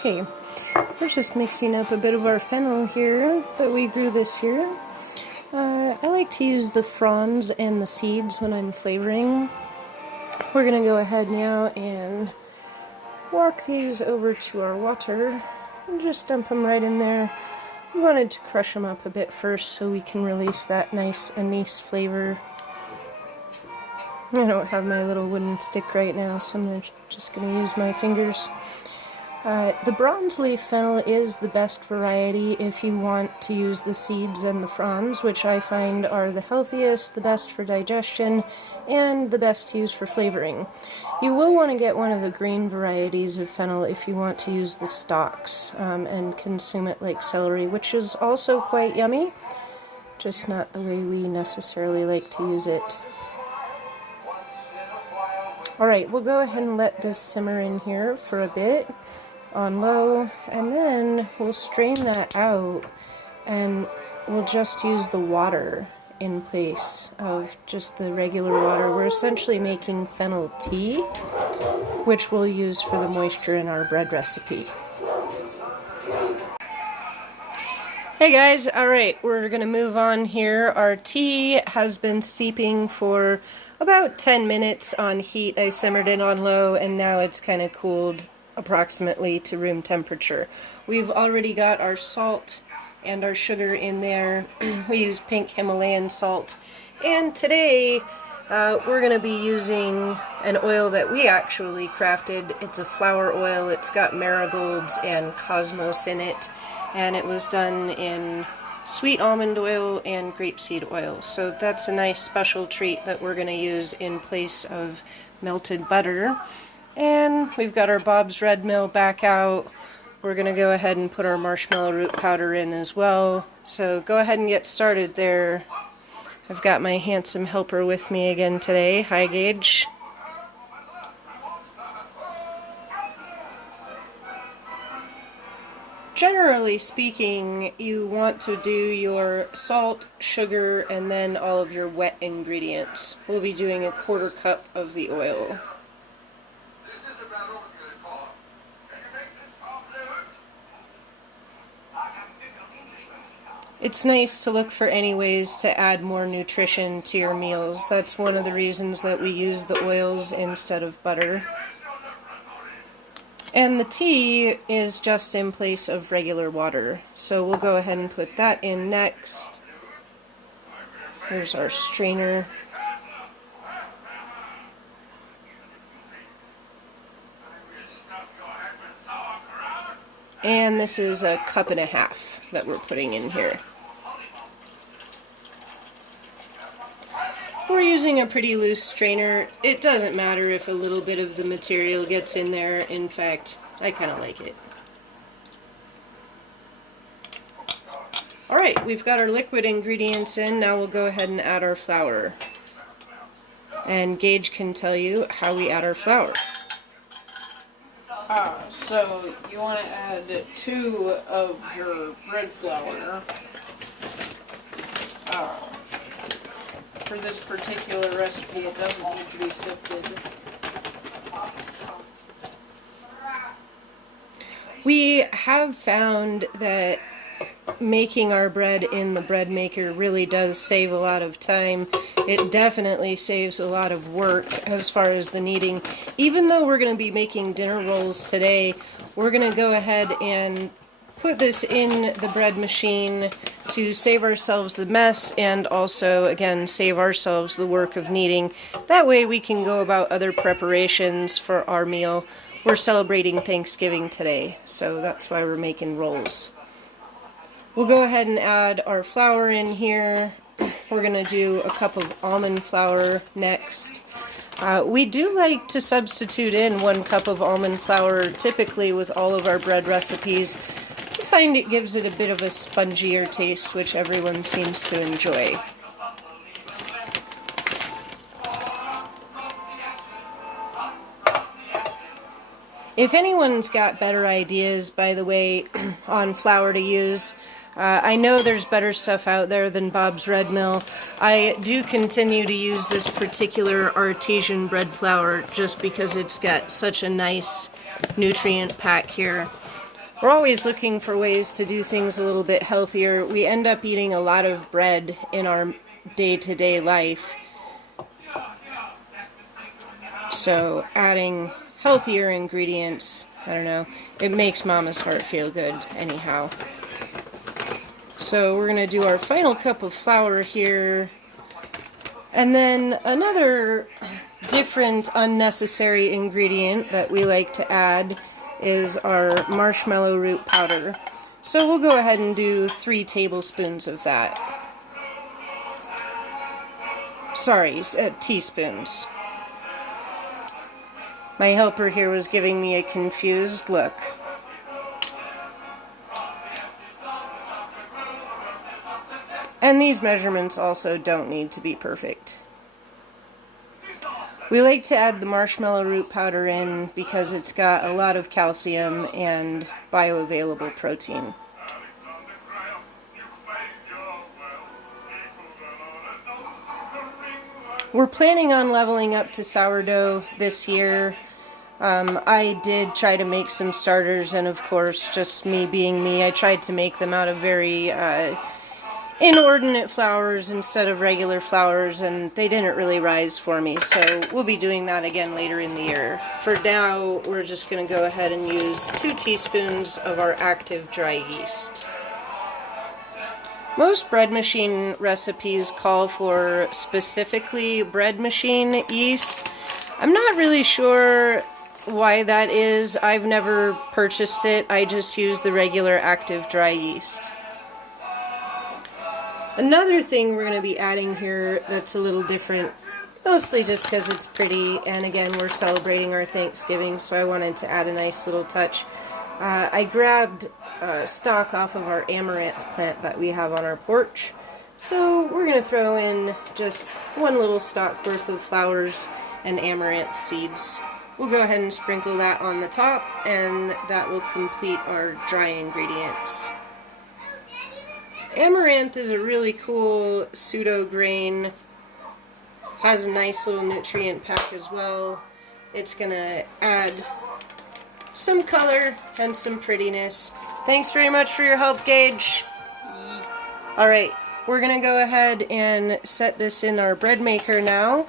Okay, we're just mixing up a bit of our fennel here that we grew this year. I like to use the fronds and the seeds when I'm flavoring. We're going to go ahead now and walk these over to our water and just dump them right in there. We wanted to crush them up a bit first so we can release that nice anise flavor. I don't have my little wooden stick right now, so I'm just going to use my fingers. The bronze leaf fennel is the best variety if you want to use the seeds and the fronds, which I find are the healthiest, the best for digestion, and the best to use for flavoring. You will want to get one of the green varieties of fennel if you want to use the stalks and consume it like celery, which is also quite yummy, just not the way we necessarily like to use it. Alright, we'll go ahead and let this simmer in here for a bit on low, and then we'll strain that out and we'll just use the water in place of just the regular water. We're essentially making fennel tea, which we'll use for the moisture in our bread recipe. Hey guys, alright, we're gonna move on here. Our tea has been steeping for about 10 minutes on heat. I simmered it on low and now it's kind of cooled approximately to room temperature. We've already got our salt and our sugar in there. We use pink Himalayan salt, and today we're going to be using an oil that we actually crafted. It's a flower oil. It's got marigolds and cosmos in it, and it was done in sweet almond oil and grapeseed oil. So that's a nice special treat that we're going to use in place of melted butter. And we've got our Bob's Red Mill back out. We're going to go ahead and put our marshmallow root powder in as well. So go ahead and get started there. I've got my handsome helper with me again today. Hi, Gage. Generally speaking, you want to do your salt, sugar, and then all of your wet ingredients. We'll be doing a 1/4 cup of the oil. It's nice to look for any ways to add more nutrition to your meals. That's one of the reasons that we use the oils instead of butter. And the tea is just in place of regular water. So we'll go ahead and put that in next. Here's our strainer. And this is a 1.5 cups that we're putting in here. We're using a pretty loose strainer. It doesn't matter if a little bit of the material gets in there. In fact, I kind of like it. Alright, we've got our liquid ingredients in. Now we'll go ahead and add our flour. And Gage can tell you how we add our flour. So you want to add 2 of your bread flour. For this particular recipe, it doesn't need to be sifted. We have found that making our bread in the bread maker really does save a lot of time. It definitely saves a lot of work as far as the kneading. Even though we're going to be making dinner rolls today, we're going to go ahead and put this in the bread machine to save ourselves the mess and also, again, save ourselves the work of kneading. That way we can go about other preparations for our meal. We're celebrating Thanksgiving today, so that's why we're making rolls. We'll go ahead and add our flour in here. We're going to do a cup of almond flour next. We do like to substitute in 1 cup of almond flour typically with all of our bread recipes. I find it gives it a bit of a spongier taste, which everyone seems to enjoy. If anyone's got better ideas, by the way, on flour to use, I know there's better stuff out there than Bob's Red Mill. I do continue to use this particular artesian bread flour just because it's got such a nice nutrient pack here. We're always looking for ways to do things a little bit healthier. We end up eating a lot of bread in our day-to-day life. So adding healthier ingredients, I don't know, it makes Mama's heart feel good anyhow. So we're going to do our final cup of flour here. And then another different unnecessary ingredient that we like to add is our marshmallow root powder. So we'll go ahead and do 3 tablespoons of that. Sorry, teaspoons. My helper here was giving me a confused look. And these measurements also don't need to be perfect. We like to add the marshmallow root powder in because it's got a lot of calcium and bioavailable protein. We're planning on leveling up to sourdough this year. I did try to make some starters, and of course, just me being me, I tried to make them out of very inordinate flours instead of regular flours, and they didn't really rise for me, so we'll be doing that again later in the year. For now, we're just going to go ahead and use 2 teaspoons of our active dry yeast. Most bread machine recipes call for specifically bread machine yeast. I'm not really sure why that is. I've never purchased it. I just use the regular active dry yeast. Another thing we're going to be adding here that's a little different, mostly just because it's pretty, and again we're celebrating our Thanksgiving, so I wanted to add a nice little touch. I grabbed stock off of our amaranth plant that we have on our porch, so we're going to throw in just 1 little stalk worth of flowers and amaranth seeds. We'll go ahead and sprinkle that on the top, and that will complete our dry ingredients. Amaranth is a really cool pseudo grain, has a nice little nutrient pack as well. It's going to add some color and some prettiness. Thanks very much for your help, Gage. Alright, we're going to go ahead and set this in our bread maker now.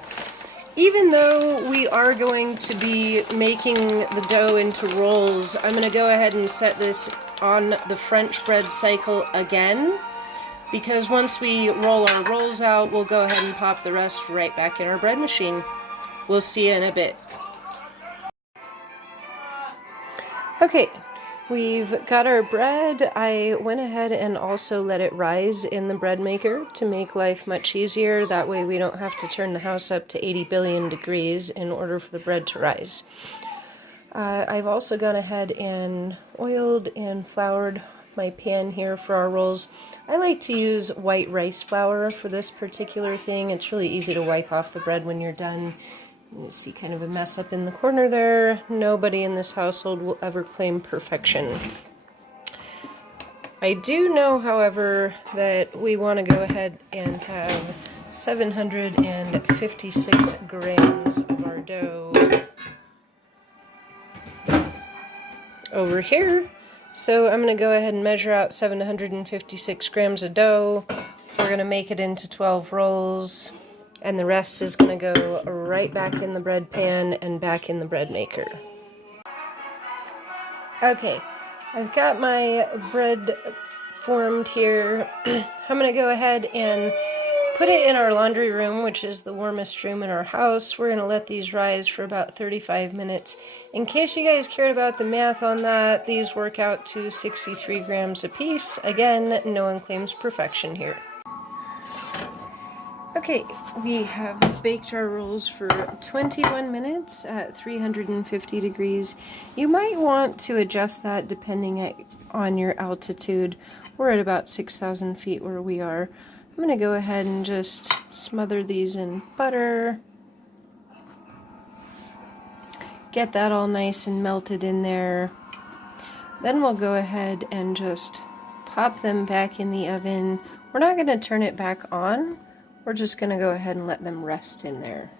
Even though we are going to be making the dough into rolls, I'm going to go ahead and set this on the French bread cycle again, because once we roll our rolls out, we'll go ahead and pop the rest right back in our bread machine. We'll see you in a bit. Okay, we've got our bread. I went ahead and also let it rise in the bread maker to make life much easier. That way we don't have to turn the house up to 80 billion degrees in order for the bread to rise. I've also gone ahead and oiled and floured my pan here for our rolls. I like to use white rice flour for this particular thing. It's really easy to wipe off the bread when you're done. You see kind of a mess up in the corner there. Nobody in this household will ever claim perfection. I do know, however, that we want to go ahead and have 756 grams of our dough over here. So I'm going to go ahead and measure out 756 grams of dough. We're going to make it into 12 rolls. And the rest is going to go right back in the bread pan and back in the bread maker. Okay, I've got my bread formed here. I'm going to go ahead and put it in our laundry room, which is the warmest room in our house. We're going to let these rise for about 35 minutes. In case you guys cared about the math on that, these work out to 63 grams a piece. Again, no one claims perfection here. Okay, we have baked our rolls for 21 minutes at 350 degrees. You might want to adjust that depending on your altitude. We're at about 6,000 feet where we are. I'm going to go ahead and just smother these in butter. Get that all nice and melted in there. Then we'll go ahead and just pop them back in the oven. We're not going to turn it back on. We're just going to go ahead and let them rest in there.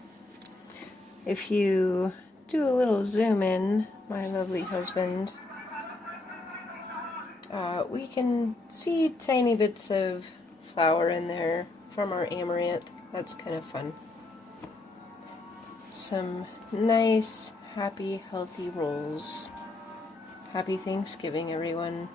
If you do a little zoom in, my lovely husband, we can see tiny bits of flour in there from our amaranth. That's kind of fun. Some nice, happy, healthy rolls. Happy Thanksgiving, everyone.